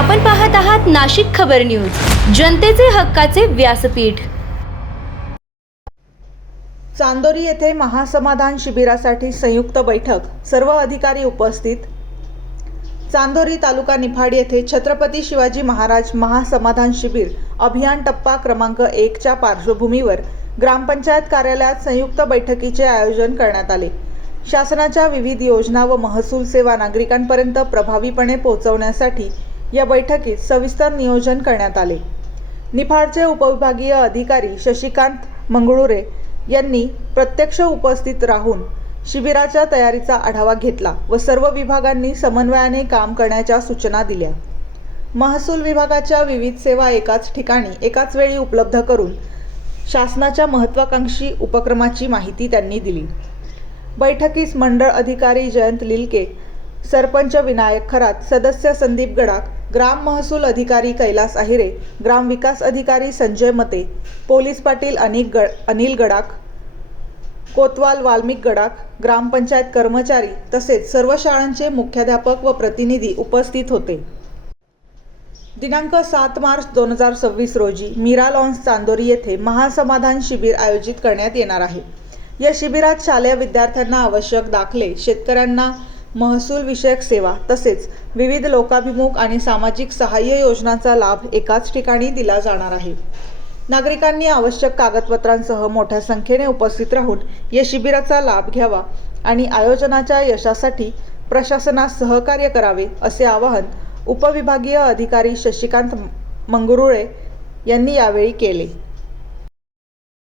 आपण पाहत आहात नाशिक खबर न्यूज, जनतेचे हक्काचे व्यासपीठ। चांदोरी येथे महासमाधान शिबिरासाठी संयुक्त बैठक, सर्व अधिकारी उपस्थित। चांदोरी तालुका निफाड येथे छत्रपती शिवाजी महाराज महासमाधान शिबिर अभियान टप्पा क्रमांक 1 च्या पार्श्वभूमीवर ग्रामपंचायत कार्यालयात संयुक्त बैठकीचे आयोजन करण्यात आले। शासनाच्या विविध योजना व महसूल सेवा नागरिकांपर्यंत प्रभावीपणे पोहोचवण्यासाठी या बैठकीत सविस्तर नियोजन करण्यात आले। निफाडचे उपविभागीय अधिकारी शशिकांत मंगळुरे यांनी प्रत्यक्ष उपस्थित राहून शिबिराच्या तयारीचा आढावा घेतला व सर्व विभागांनी समन्वयाने काम करण्याच्या सूचना दिल्या। महसूल विभागाच्या विविध सेवा एकाच ठिकाणी एकाच वेळी उपलब्ध करून शासनाच्या महत्त्वाकांक्षी उपक्रमाची माहिती त्यांनी दिली। बैठकीस मंडळ अधिकारी जयंत लिलके, सरपंच विनायक खरात, सदस्य संदीप गडाख, ग्राम महसूल अधिकारी कैलास आहिरे, ग्राम विकास अधिकारी संजय मते, पोलीस पाटील अनिल गडाख, कोतवाल वाल्मिक गडाख, ग्रामपंचायत कर्मचारी तसेच सर्व शाळांचे मुख्याध्यापक व प्रतिनिधी उपस्थित होते। दिनांक 7 मार्च 2026 रोजी मीरा लॉन्स चांदोरी येथे महासमाधान शिबिर आयोजित करण्यात येणार आहे। या शिबिरात शालेय विद्यार्थ्यांना आवश्यक दाखले, शेतकऱ्यांना महसूल विषयक सेवा तसेच विविध लोकाभिमुख आणि सामाजिक सहाय्य योजनांचा लाभ एकाच ठिकाणी दिला जाणार आहे। नागरिकांनी आवश्यक कागदपत्रांसह मोठ्या संख्येने उपस्थित राहून या शिबिराचा लाभ घ्यावा आणि आयोजनाच्या यशासाठी प्रशासनास सहकार्य करावे असे आवाहन उपविभागीय अधिकारी शशिकांत मंगळुरे यांनी यावेळी केले।